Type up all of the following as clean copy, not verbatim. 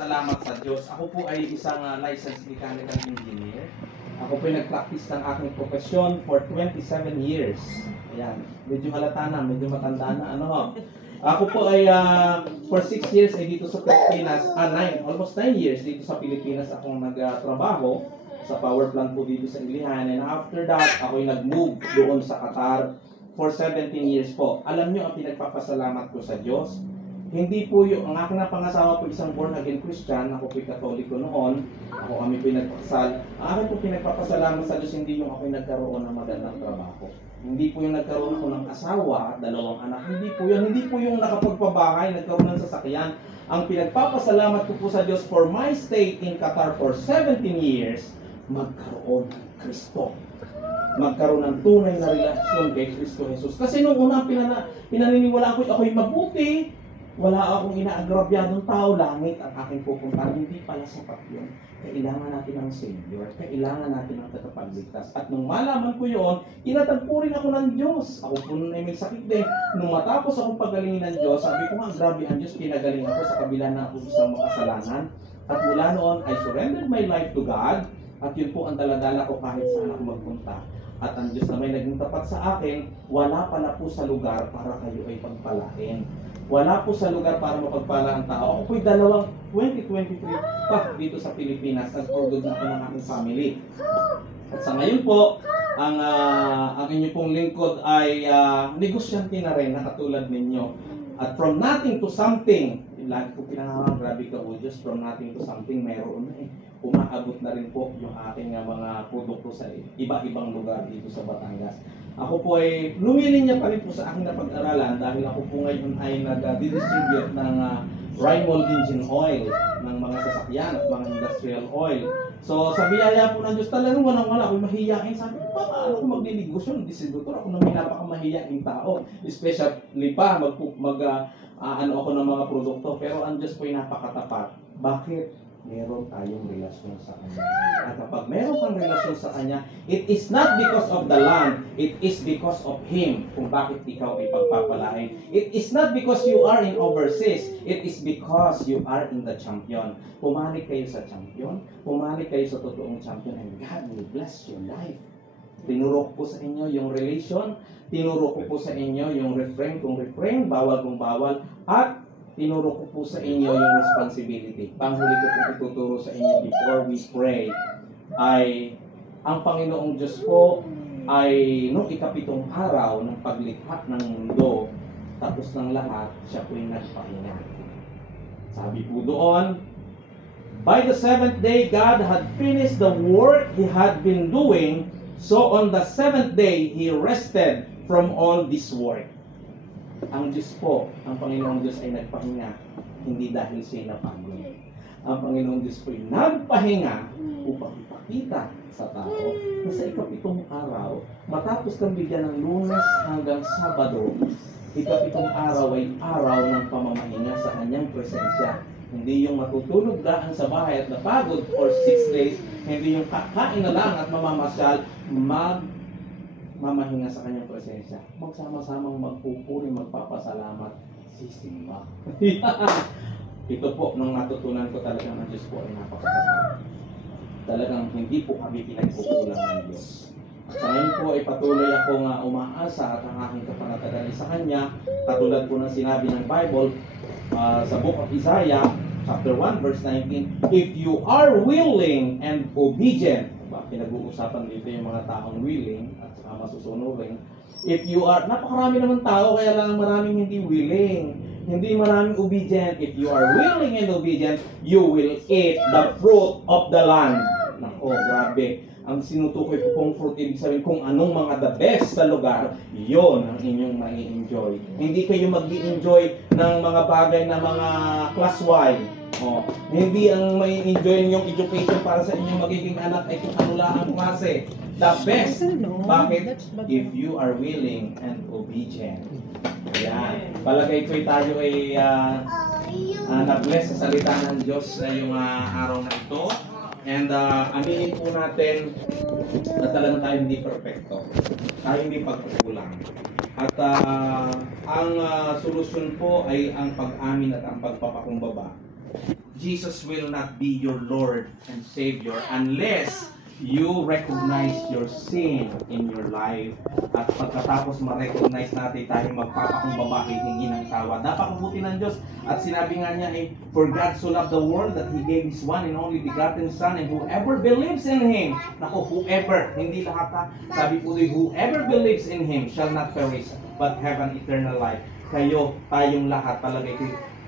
Salamat sa Diyos. Ako po ay isang licensed mechanical engineer. Ako po ay nag-practice ng aking profesyon for 27 years. Ayan, medyo halata na, medyo matanda na. Ako po ay for 6 years ay dito sa Pilipinas, almost 9 years dito sa Pilipinas akong nagtrabaho sa power plant po dito sa Ilihan. And after that, ako ay nag-move doon sa Qatar for 17 years po. Alam nyo, ang pinagpapasalamat ko sa Diyos, hindi po yung, ang aking pangasawa po isang born again Christian, ako po'y Katoliko noon, kami po'y nagpakasal. Ang aking po pinagpapasalamat sa Diyos, hindi yung ako'y nagkaroon ng magandang trabaho. Hindi po yung nagkaroon ako ng asawa at 2 anak. Hindi po yun. Hindi po yung nakapagpabahay, nagkaroon ng sasakyan. Ang pinagpapasalamat ko po sa Diyos for my stay in Qatar for 17 years, magkaroon ng Kristo. Magkaroon ng tunay na relasyon kay Kristo Jesus. Kasi nung una pinaniniwala ko, ako'y mabuti, wala akong inaagrabyadong tao, langit ang aking pupuntahan. Hindi pala sapat yun. Kailangan natin ng Savior. Kailangan natin ng tagapagligtas. At nung malaman ko yun, inatagpo rin ako ng Diyos. Ako po nun ay may sakit din. Nung matapos akong pagalingin ng Diyos, sabi ko nga, grabe ang Diyos, pinagaling ako sa kabila na ako isang makasalanan. At mula noon, I surrendered my life to God. At yun po ang daladala ko kahit saan ako magpunta. At ang Diyos na may naging tapat sa akin, wala pala po sa lugar para kayo ay pagpalain. Wala po sa lugar para mapagpala ang tao. Ako po'y 2023 pa dito sa Pilipinas. Nag-for good na ako ng aking family. At sa ngayon po, ang inyong pong lingkod ay negosyante na rin na katulad ninyo. At from nothing to something, lagi po pinangaman, grabe ka o Diyos, from nothing to something, meron na umaabot na rin po yung aking mga produkto sa iba-ibang lugar dito sa Batangas. Ako po ay lumilinya pa rin po sa aking napag-aralan dahil ako po ngayon ay nag-distribute ng Rymol engine oil ng mga sasakyan at mga industrial oil. So sa biyaya po ng Diyos talagang walang-wala ako'y mahiyain. Sabi ko, paano ako magdinegosyo? Distributor ako ng pinapakamahiyaing tao. Especially pa ano ako ng mga produkto. Pero ang Diyos po ay napakatapat. Bakit? Meron tayong relasyon sa Kanya. At kapag meron kang relasyon sa Kanya, it is not because of the land, it is because of Him kung bakit ikaw ay pagpapalain. It is not because you are in overseas, it is because you are in the champion. Pumanik kayo sa champion, pumanik kayo sa totoong champion, and God will bless your life. Tinuro ko po sa inyo yung relation, tinuro ko po sa inyo yung refrain kung refrain, bawal kung bawal, at tinuro ko po sa inyo yung responsibility. Panghuli ko po ituturo sa inyo before we pray ay ang Panginoong Diyos po ay nung ikapitong araw ng paglikha ng mundo, tapos ng lahat, siya po'y nagpahinga. Sabi po doon, by the 7th day, God had finished the work He had been doing, so on the 7th day, He rested from all this work. Ang Diyos po, ang Panginoong Diyos ay nagpahinga, hindi dahil siya napagod. Ang Panginoong Diyos po ay nagpahinga upang ipakita sa tao na sa ikapitong araw, matapos kang bigyan ng Lunes hanggang Sabado, ikapitong araw ay araw ng pamamahinga sa kanyang presensya. Hindi yung matutulog daan sa bahay at napagod for 6 days, hindi yung kakain na lang at mamamasyal, mamahinga sa kanyang presensya. Magsama-samang magpupuri, magpapasalamat, sisimba. Ito po, nung natutunan ko talagang ang Diyos po ay napakatapat. Talagang hindi po kami pinagpupulang ng Diyos. Sa ngayon po ay patuloy akong umaasa at ang aking kapanatagan sa Kanya, katulad po ng sinabi ng Bible sa Book of Isaiah, chapter 1, verse 19, if you are willing and obedient, pinag-uusapan dito yung mga taong willing at saka masusunurin. If you are, napakarami naman tao, kaya lang maraming hindi willing, hindi maraming obedient. If you are willing and obedient, you will eat the fruit of the land. Nako, grabe. Ang sinutukoy ko pong fruit, ibig sabihin kung anong mga the best sa lugar, yon ang inyong mai-enjoy. Hindi kayo mag-enjoy ng mga bagay na mga class Y. Hindi ang may enjoy yung education para sa inyong magiging anak ay kung ano lang ang klase. The best. Bakit? If you are willing and obedient. Ayan. Palagay ko tayo ay na-bless sa salita ng Diyos sa yung araw na ito. And aminin po natin na talagang tayo hindi perfecto. Tayo hindi pagkukulang. At ang solusyon po ay ang pag-amin at ang pagpapakumbaba. Jesus will not be your Lord and Savior unless you recognize your sin in your life. At pagkatapos ma-recognize natin, tayo magpapakumbaba, hihingi ng tawad. Napakabuti ng Diyos. At sinabi nga niya, for God so loved the world that He gave His one and only begotten Son, and whoever believes in Him, naku, whoever, hindi lahat ha, sabi po din, whoever believes in Him shall not perish, but have an eternal life. Kayo, tayong lahat, talaga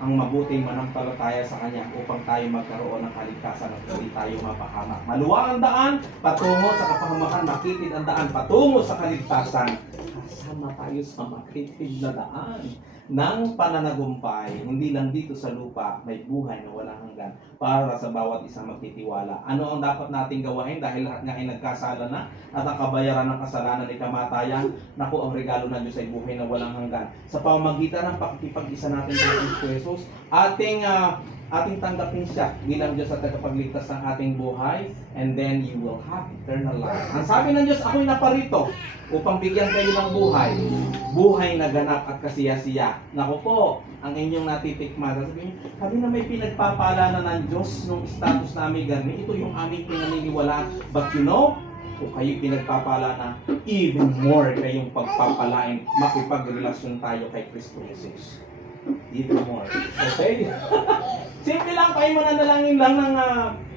ang mabuting manampalataya sa Kanya upang tayo magkaroon ng kaligtasan at hindi tayo mapahamak. Maluwang ang daan patungo sa kapahamakan, makitid ang daan patungo sa kaligtasan. Kasama tayo sa makitid na daan ng pananagumpay. Hindi lang dito sa lupa, may buhay na walang hanggan para sa bawat isang magtitiwala. Ano ang dapat nating gawain dahil lahat nga ay nagkasala na at ang kabayaran ng kasalanan ay kamatayan? Naku, ang regalo ng Diyos ay buhay na walang hanggan. Sa pamamagitan ng pakikipag-isa natin kay Kristo Jesus, ating tanggapin siya bilang Diyos at tagapagligtas ng ating buhay, and then you will have eternal life. Ang sabi ng Diyos, ako'y naparito upang bigyan kayo ng buhay, buhay na ganap at kasiyasiya. Naku po, ang inyong natitikman. Sabihin, kami na may pinagpapala na ng Diyos nung status namin ganun. Ito yung aming pinaniniwalaan. But you know, kung kayo pinagpapala na, even more kayong pagpapalain, makipagrelasyon tayo kay Kristo Jesus. Even more. Okay? Simple lang, kayo mananalangin lang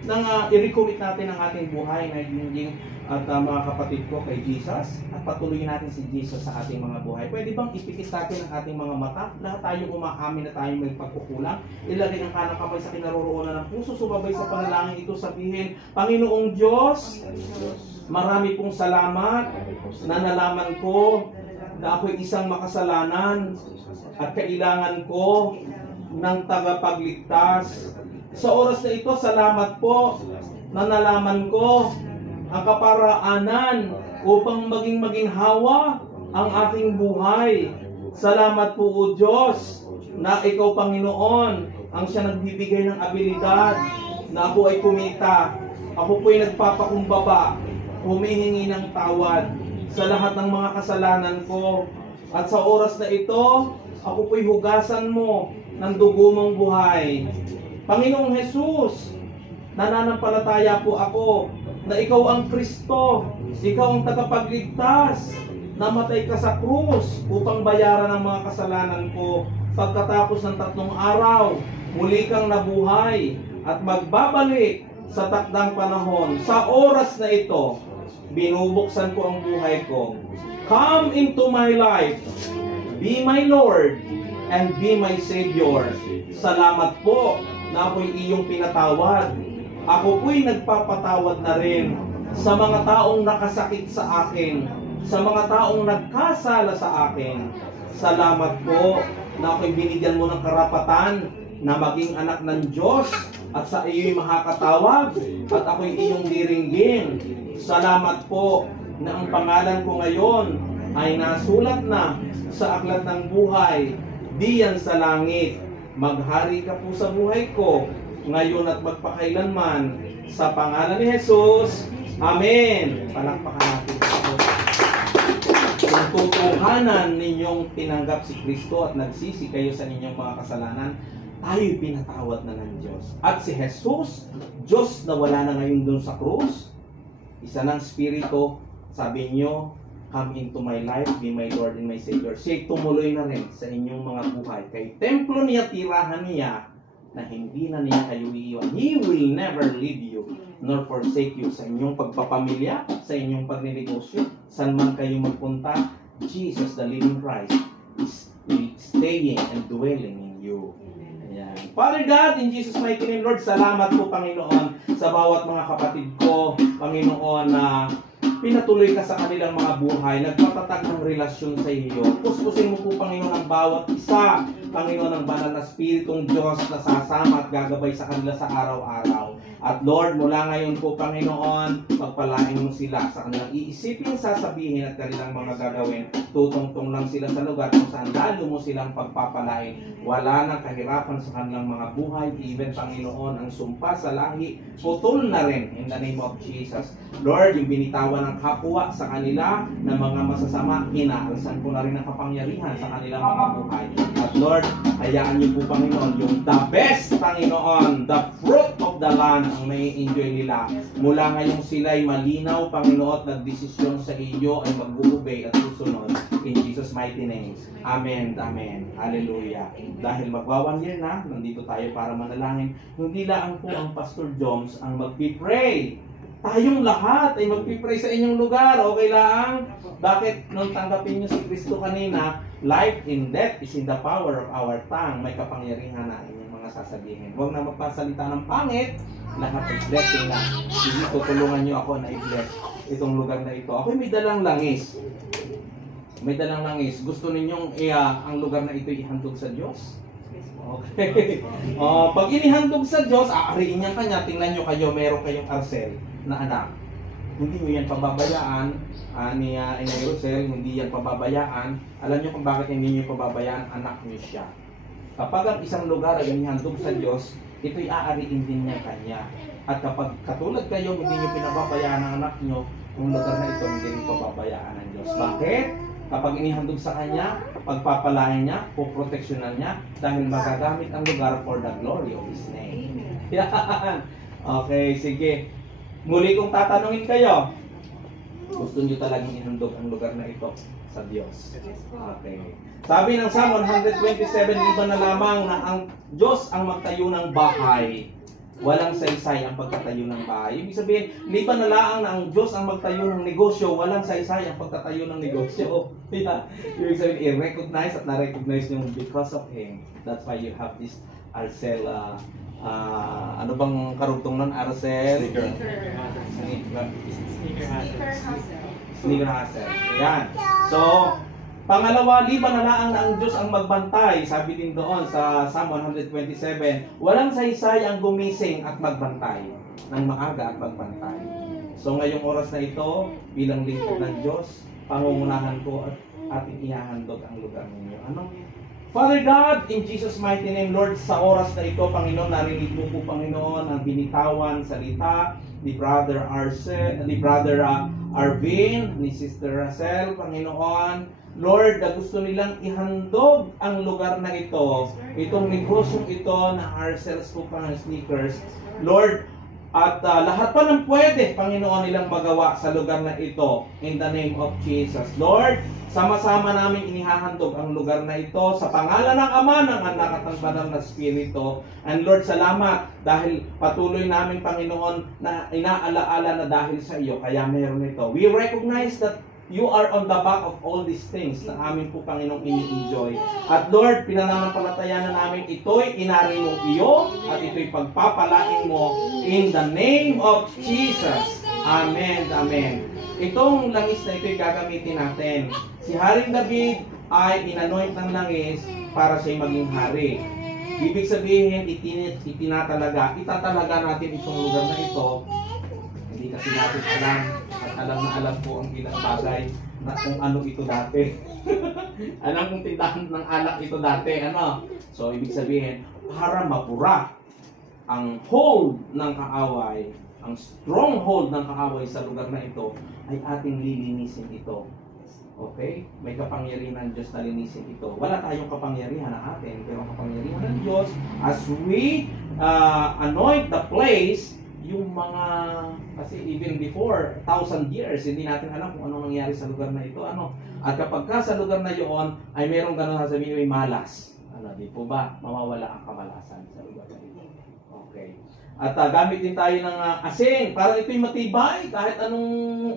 ng i-recommit natin ang ating buhay na hinging at mga kapatid ko kay Jesus at patuloyin natin si Jesus sa ating mga buhay. Pwede bang ipikit natin ang ating mga mata? Lahat tayo umaamin na tayo may pagkukulang. Ilagay ang kanang kamay sa kinaroroonan ng puso. Sumabay sa panalangin ito, sabihin, Panginoong Diyos, marami pong salamat na nalaman ko na ako'y isang makasalanan at kailangan ko ng tagapagligtas. Sa oras na ito, salamat po na nalaman ko ang kaparaanan upang maging hawa ang aking buhay. Salamat po, O Diyos, na Ikaw, Panginoon, ang siya nagbibigay ng abilidad na ako ay kumita. Ako po ay nagpapakumbaba, humihingi ng tawad sa lahat ng mga kasalanan ko. At sa oras na ito, ako po'y hugasan mo ng dugo mong buhay. Panginoong Jesus, nananampalataya po ako na Ikaw ang Kristo, Ikaw ang tagapagligtas, namatay ka sa krus upang bayaran ang mga kasalanan ko. Pagkatapos ng 3 araw, muli kang nabuhay at magbabalik sa takdang panahon. Sa oras na ito, binubuksan ko ang buhay ko. Come into my life. Be my Lord and be my Savior. Salamat po na ako'y iyong pinatawad. Ako po'y nagpapatawad na rin sa mga taong nakasakit sa akin, sa mga taong nagkasala sa akin. Salamat po na ako'y binigyan mo ng karapatan na maging anak ng Diyos at sa iyo'y makakatawag at ako'y iyong diringgin. Salamat po na ang pangalan ko ngayon ay nasulat na sa aklat ng buhay diyan sa langit. Maghari ka po sa buhay ko ngayon at magpakailanman sa pangalan ni Jesus. Amen. Palakpakan natin po. Kung tutuhanan ninyong tinanggap si Kristo at nagsisi kayo sa inyong mga kasalanan, tayo'y pinatawad na ng Diyos. At si Jesus, Diyos na wala na ngayon dun sa krus, isa ng Espiritu, sabi niyo, come into my life, be my Lord and my Savior. Siya tumuloy na rin sa inyong mga buhay. Kay templo niya, tirahan niya, na hindi na niya kayo iiwan. He will never leave you, nor forsake you sa inyong pagpapamilya, sa inyong pagninegosyo, saan man kayo magpunta. Jesus, the living Christ, is staying and dwelling in you. Ayan. Father God, in Jesus' mighty name, Lord, salamat po, Panginoon, sa bawat mga kapatid ko, Panginoon, na pinatuloy ka sa kanilang mga buhay, nagpatatag ng relasyon sa iyo. Puspusin mo po, Panginoon, ang bawat isa, Panginoon, ng banal na Spiritong Diyos na sasama at gagabay sa kanila sa araw-araw. At Lord, mula ngayon po, Panginoon, pagpalain mo sila sa kanilang iisipin, sasabihin at kanilang mga gagawin. Tutungtong lang sila sa lugar kung saan lalo mo silang pagpapalain. Wala nang kahirapan sa kanilang mga buhay. Even, Panginoon, ang sumpa sa lahi, putol na rin in the name of Jesus. Lord, yung binitawan ng kapwa sa kanila na mga masasama, inaalsan ko na rin ang kapangyarihan sa kanilang mga buhay. At Lord, hayaan niyo po, Panginoon, yung the best, Panginoon, the fruit of the land ang may enjoy nila. Mula ngayong sila'y malinaw, Panginoon, at nagdesisyon sa iyo ay mag-uubay at susunod. In Jesus' mighty name. Amen. Amen. Hallelujah. Dahil magwa 1 year na, nandito tayo para manalangin. Hindi lang po ang Pastor Jones ang magpipray. Tayong lahat ay magpipray sa inyong lugar. Okay lang? Bakit nung tanggapin niyo si Kristo kanina, life and death is in the power of our tongue. May kapangyarihan na inyong mga sasabihin. Huwag na magpasalita ng pangit. Lahat ay blessing na. Sige, tutulungan niyo ako na i-bless itong lugar na ito. Ako may dalang langis. May dalang langis. Gusto ninyong ang lugar na ito ihandog sa Diyos? Okay. Pag inihandog sa Diyos, aariin niya kanya. Tingnan nyo kayo, meron kayong Arcel na anak. Hindi nyo yan pababayaan ni Rosel, hindi yan pababayaan. Alam nyo kung bakit hindi nyo pababayaan, anak nyo siya. Kapag ang isang lugar ay inihandog sa Diyos, ito'y aariin din niya kanya. At kapag katulad kayo, hindi nyo pinababayaan ang anak nyo, yung lugar na ito, hindi rin pababayaan ng Diyos. Bakit? Kapag inihandog sa kanya, pagpapalain niya, puproteksyonan niya, dahil magagamit ang lugar for the glory of His name. Yan. Okay, sige. Muli kong tatanungin kayo, gusto niyo talagang ihandog ang lugar na ito sa Diyos? Okay. Sabi ng Psalm 127, iba na lamang na ang Diyos ang magtayo ng bahay. Walang saysay ang pagtatayo ng bahay. Ibig sabihin, liban na lang na ang Diyos ang magtayo ng negosyo, walang saysay ang pagtatayo ng negosyo. Ibig sabihin, i-recognize at na-recognize nyo because of Him. That's why you have this Arcel, ano bang karugtong nun? Arcel? Sneaker hustle. Ayan. So, pangalawa, liban na lang na ang Diyos ang magbantay. Sabi din doon sa Psalm 127, walang saysay ang gumising at magbantay ng maaga at magbantay. So ngayong oras na ito, bilang lingkod ng Diyos, pangungunahan ko at ating ihahandog ang lugar ninyo. Ano? Father God, in Jesus' mighty name, Lord, sa oras na ito, Panginoon, narinig mo po, Panginoon, ang binitawan salita ni Brother Arvin, ni Sister Rachel, Panginoon. Lord, na gusto nilang ihandog ang lugar na ito, itong negosyong ito na Arcels po pang sneakers. Lord, at lahat pa ng pwede, Panginoon, nilang magawa sa lugar na ito in the name of Jesus. Lord, sama-sama namin inihahandog ang lugar na ito sa pangalan ng Ama, ng Anak at ng Banal na Espiritu. And Lord, salamat dahil patuloy namin, Panginoon, na inaalaala na dahil sa iyo, kaya meron ito. We recognize that you are on the back of all these things na amin po, Panginoong, ini-enjoy. At Lord, pinananampalataya na namin ito'y inari mo iyo at ito'y pagpapalain mo in the name of Jesus. Amen. Amen. Itong langis na ito'y gagamitin natin. Si Haring David ay inanoint ng langis para siya'y maging hari. Ibig sabihin, itatalaga natin itong lugar na ito. Hindi kasi natin alam at alam po ang ilang bagay na kung ano ito dati. Alam kong tindahan ng alak ito dati. Ano? So, ibig sabihin, para mapura ang hold ng kaaway, ang stronghold ng kaaway sa lugar na ito, ay ating lilinisin ito. Okay? May kapangyarihan ng Diyos na linisin ito. Wala tayong kapangyarihan na atin, pero kapangyarihan ng Diyos as we anoint the place. Yung mga, kasi even before 1,000 years, hindi natin alam kung ano nangyari sa lugar na ito. Ano? At kapag ka sa lugar na iyon, ay merong gano'n sasabihin, may malas. Ano, di po ba? Mawawala ang kamalasan sa lugar na ito. Okay. At gamit din tayo ng asin, para ito'y matibay, kahit anong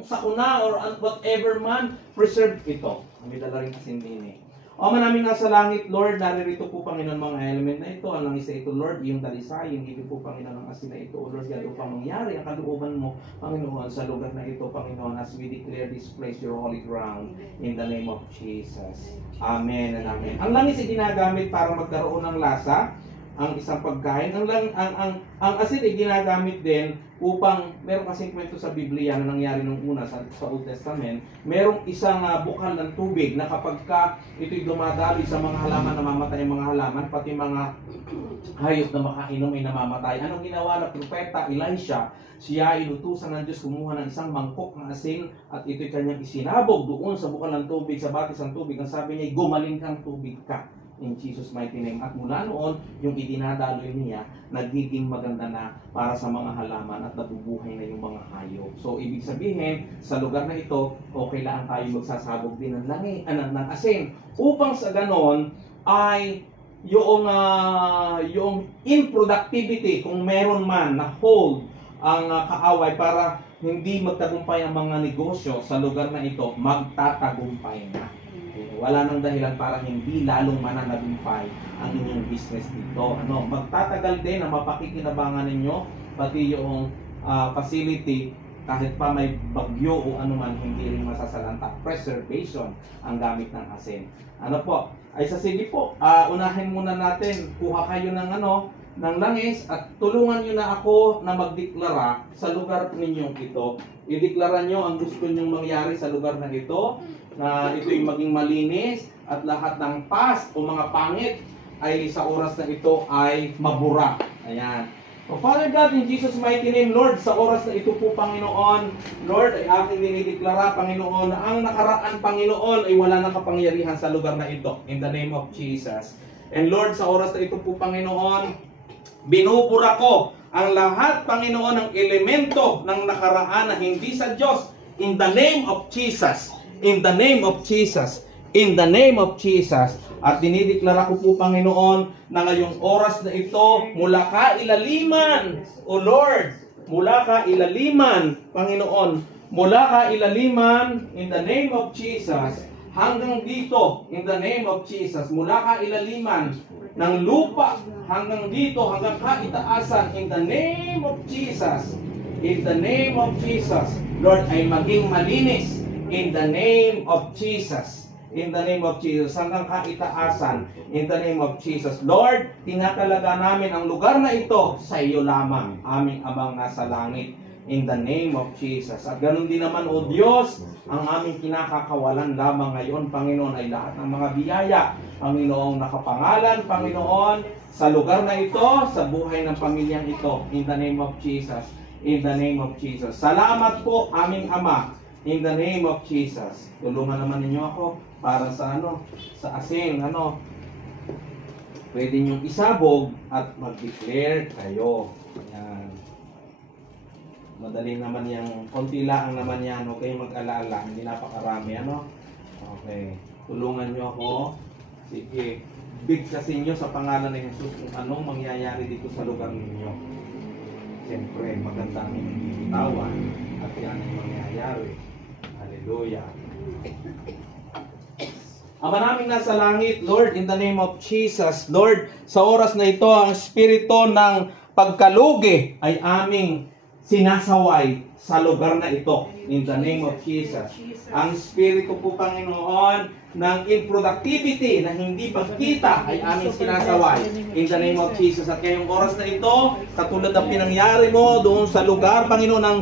sakuna or whatever man, preserve ito. May dala rin asin din eh. O manaming nasa langit, Lord, naririto po, Panginoon, mga element na ito. Ang isa ito, Lord, yung talisay, yung ibig po, Panginoon, ng asin na ito. O Lord, yan upang mangyari ang kalooban mo, Panginoon, sa lugar na ito, Panginoon, as we declare this place your holy ground in the name of Jesus. Amen and amen. Ang langis ay ginagamit para magkaroon ng lasa, ang isang pagkain. Ang ang asin ay ginagamit din upang, meron kasing kwento sa Biblia na nangyari nung una sa Old Testament, merong isang bukal ng tubig na kapag ka ito'y dumadali sa mga halaman, namamatay ang mga halaman, pati mga hayop na makainom ay namamatay. Anong ginawa ng propeta Elisha? Siya inutusan ng Diyos kumuha ng isang mangkok ng asin at ito'y kanyang isinabog doon sa bukal ng tubig, sa batis ng tubig. Ang sabi niya, gumaling kang tubig ka. In Jesus' mighty name. At mula noon, yung idinadaloy niya, nagiging maganda na para sa mga halaman at nabubuhay na yung mga hayop. So, ibig sabihin, sa lugar na ito, okay lang tayo magsasabog din ng asin. Upang sa ganon, ay yung improductivity, kung meron man na hold ang kaaway para hindi magtagumpay ang mga negosyo sa lugar na ito, magtatagumpay na. Wala nang dahilan para hindi lalong mananagumpay ang inyong business dito. Magtatagal din na mapakikinabangan ninyo, pati yung facility, kahit pa may bagyo o anuman, hindi rin masasalanta. Preservation ang gamit ng asin. Ay sige po, unahin muna natin, kuha kayo ng langis at tulungan nyo na ako na magdeklara sa lugar ninyong ito. Ideklara nyo ang gusto nyong mangyari sa lugar na ito, na ito'y maging malinis at lahat ng past o mga pangit ay sa oras na ito ay mabura. Ayan. So, Father God, in Jesus' mighty name, Lord, sa oras na ito po, Panginoon, Lord, ay aking dinideklara, Panginoon, na ang nakaraan, Panginoon, ay wala nang kapangyarihan sa lugar na ito. In the name of Jesus. And Lord, sa oras na ito po, Panginoon, binubura ko ang lahat, Panginoon, ng elemento ng nakaraan na hindi sa Diyos. In the name of Jesus. In the name of Jesus. In the name of Jesus. At dinideklara ko po, Panginoon, na ngayong oras na ito, mula kailaliman, O Lord, mula kailaliman, Panginoon, mula kailaliman, in the name of Jesus, hanggang dito, in the name of Jesus, mula kailaliman ng lupa, hanggang dito, hanggang kaitaasan, in the name of Jesus, in the name of Jesus, Lord, ay maging malinis, in the name of Jesus. In the name of Jesus. Hanggang kaitaasan. In the name of Jesus. Lord, tinatalaga namin ang lugar na ito sa iyo lamang. Aming Amang nasa langit. In the name of Jesus. At ganun din naman, O Diyos, ang aming kinakakawalan lamang ngayon, Panginoon, ay lahat ng mga biyaya, Panginoong nakapangalan, Panginoon, sa lugar na ito, sa buhay ng pamilyang ito. In the name of Jesus. In the name of Jesus. Salamat po, aming Ama. In the name of Jesus. Tulungan naman ninyo ako para sa sa asin, pwede nyo isabog at mag-declare kayo. Ayan. Madali naman yung, konti lang naman yan, huwag kayong mag-alala, hindi napakarami, Okay. Tulungan nyo ako. Sige. Bigkasin nyo sa pangalan ng Jesus kung anong mangyayari dito sa lugar ninyo. Siyempre, maganda ang inyong bibitawan at yan ang mangyayari. Hallelujah. Ama naming nasa langit, Lord, in the name of Jesus, Lord, sa oras na ito, ang espiritu ng pagkalugi ay aming sinasaway sa lugar na ito. In the name of Jesus. Ang espiritu po, Panginoon, ng improductivity na hindi pagkita ay aming sinasaway. In the name of Jesus. At ngayong oras na ito, katulad ng pinangyari mo doon sa lugar, Panginoon, ng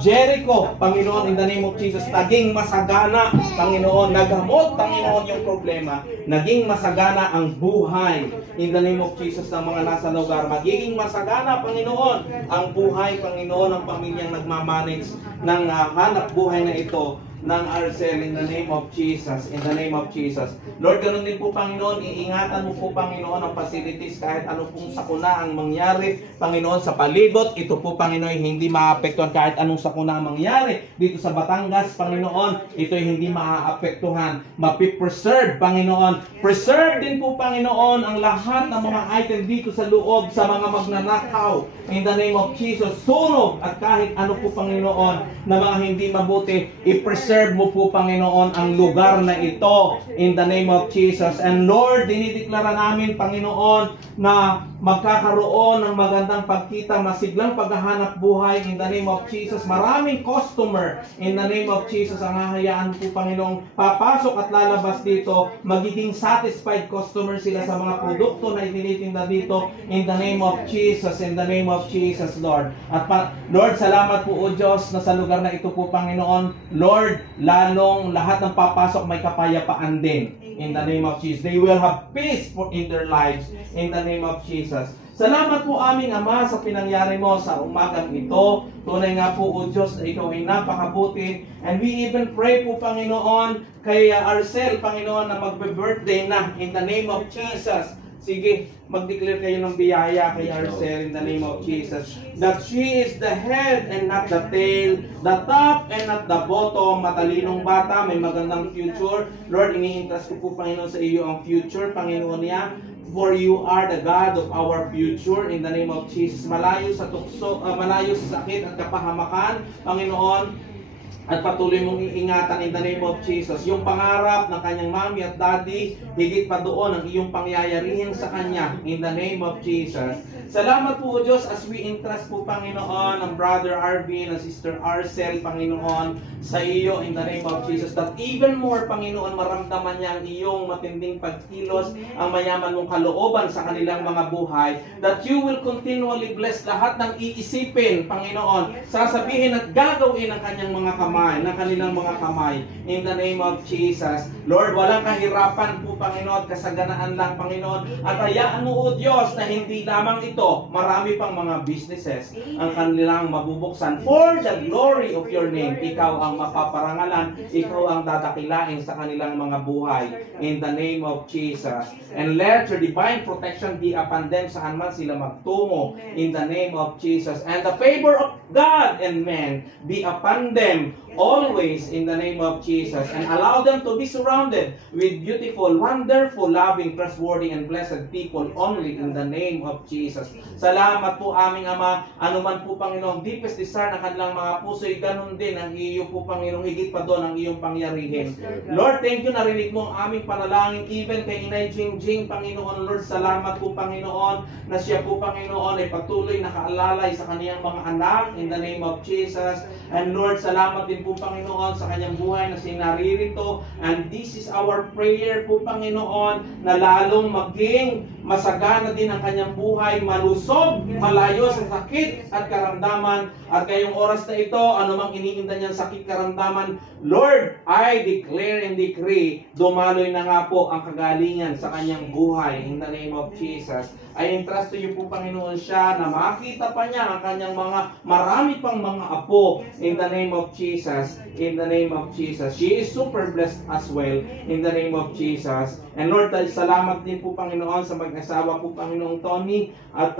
Jericho, Panginoon, in the name of Jesus, naging masagana, Panginoon, nagamot, Panginoon, yung problema, naging masagana ang buhay. In the name of Jesus, ng mga nasa lugar, magiging masagana, Panginoon, ang buhay, Panginoon, ng pamilyang nagmamanage ng hanap buhay na ito ng RCL in the name of Jesus. In the name of Jesus. Lord, ganun din po, Panginoon, iingatan mo po, Panginoon, ang facilities kahit ano pong sakuna ang mangyari, Panginoon, sa palibot. Ito po, Panginoon, hindi maapektuhan kahit anong sakuna ang mangyari dito sa Batangas, Panginoon. Ito'y hindi maaapektuhan. Mapipreserve, Panginoon. Preserve din po, Panginoon, ang lahat ng mga item dito sa loob sa mga magnanakaw. In the name of Jesus. Sunog at kahit ano po, Panginoon, na mga hindi mabuti, i-preserve i-preserve mo po, Panginoon, ang lugar na ito in the name of Jesus. And Lord, dinideklara namin, Panginoon, na magkakaroon ng magandang pagkita, masiglang paghahanap buhay in the name of Jesus. Maraming customer in the name of Jesus ang hahayaan po, Panginoon, papasok at lalabas dito, magiging satisfied customer sila sa mga produkto na itinitinda dito in the name of Jesus, in the name of Jesus, Lord. At Lord, salamat po, O Diyos, na sa lugar na ito po, Panginoon, Lord, lalong lahat ng papasok may kapayapaan din in the name of Jesus. They will have peace in their lives in the name of Jesus. Salamat po aming Ama sa pinangyari mo sa umagang ito. Tunay nga po, O Diyos, na ikaw ay napakabuti. And we even pray po, Panginoon, kay Arcel, Panginoon, na magbe-birthday na in the name of Jesus. Sige, mag-declare kayo ng biyaya kay Arcel in the name of Jesus. That she is the head and not the tail, the top and not the bottom. Matalinong bata, may magandang future. Lord, iniintas ko po, Panginoon, sa iyo ang future, Panginoon niya. For you are the God of our future in the name of Jesus. Malayo sa tukso, malayo sa sakit at kapahamakan, Panginoon. At patuloy mong iingatan in the name of Jesus. Yung pangarap ng kanyang mami at daddy, higit pa doon ang iyong pangyayarihin sa kanya in the name of Jesus. Salamat po, O Diyos, as we entrust po, Panginoon, ang Brother Arvin, ang Sister Arcel, Panginoon, sa iyo in the name of Jesus. That even more, Panginoon, maramdaman niya ang iyong matinding pagkilos, ang mayaman mong kalooban sa kanilang mga buhay. That you will continually bless lahat ng iisipin, Panginoon, sasabihin at gagawin ng kanyang mga kamay, ng kanilang mga kamay. In the name of Jesus. Lord, walang kahirapan po, Panginoon, kasaganaan lang, Panginoon. At hayaan mo, O Diyos, na hindi lamang ito, marami pang mga businesses ang kanilang mabubuksan. For the glory of your name, ikaw ang mapaparangalan, ikaw ang dadakilain sa kanilang mga buhay. In the name of Jesus. And let your divine protection be upon them saan man sila magtungo. In the name of Jesus. And the favor of God and men be upon them always in the name of Jesus. And allow them to be surrounded with beautiful, wonderful, loving, trustworthy, and blessed people only in the name of Jesus. Salamat po aming Ama. Anuman po, Panginoon, deepest desire ng kanilang mga puso'y ganun din ang iyo po, Panginoon, higit pa doon ang iyong pangyarihin. Lord, thank you, narinig mo ang aming panalangin even kay Inay Jingjing, Panginoon. Lord, salamat po, Panginoon, na siya po, Panginoon, ay patuloy nakaalalay sa kaniyang mga anak in the name of Jesus. And Lord, salamat din po, Panginoon, sa kanyang buhay na sinaririto. And this is our prayer po, Panginoon, na lalong maging masagana din ang kanyang buhay, malusog, malayo sa sakit at karamdaman. At ngayong oras na ito, anumang iniinda niyang sakit, karamdaman, Lord, I declare and decree, dumaloy na nga po ang kagalingan sa kanyang buhay in the name of Jesus. I entrust to you po, Panginoon, siya na makita pa niya ang kanyang mga marami pang mga apo in the name of Jesus. In the name of Jesus. She is super blessed as well in the name of Jesus. And Lord, salamat din po, Panginoon, sa mag-asawa po, Panginoong Tony at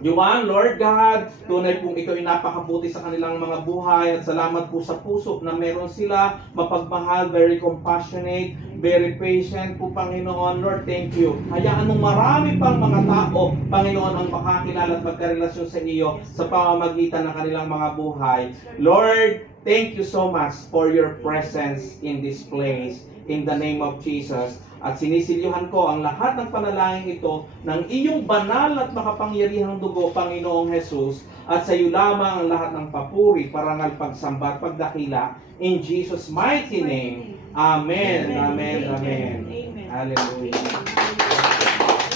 Juan, Lord God, tunay pong ikaw ay napakabuti sa kanilang mga buhay at salamat po sa puso na meron sila, mapagmahal, very compassionate, very patient po, Panginoon. Lord, thank you. Hayaan mong marami pang mga tao, Panginoon, ang makakilala at magkarelasyon sa iyo sa pamamagitan ng kanilang mga buhay. Lord, thank you so much for your presence in this place. In the name of Jesus. At sinisilihan ko ang lahat ng panalangin ito ng iyong banal at makapangyarihang dugo, Panginoong Jesus, at sa iyo lamang ang lahat ng papuri, parangal, pagsamba at pagdakila. In Jesus' mighty name. Amen. Amen. Amen. Hallelujah.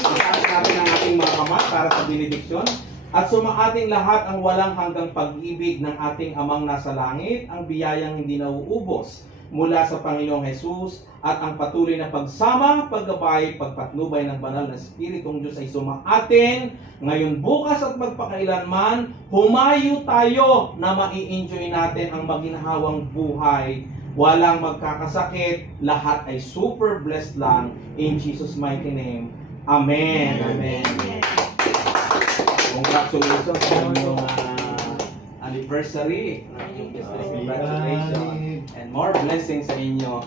Isang natin ang ating mga kamay para sa benediksyon. At sumaating lahat ang walang hanggang pag-ibig ng ating Amang nasa langit, ang biyayang hindi nauubos mula sa Panginoong Jesus at ang patuloy na pagsama, paggabay, pagpatnubay ng banal na Espiritong Diyos ay sumaatin ngayon, bukas at magpakailanman. Humayo tayo na mai-enjoy natin ang maginhawang buhay. Walang magkakasakit, lahat ay super blessed lang in Jesus' mighty name. Amen. Amen. Congratulations sa inyong anniversary. Congratulations. And more blessings sa inyo.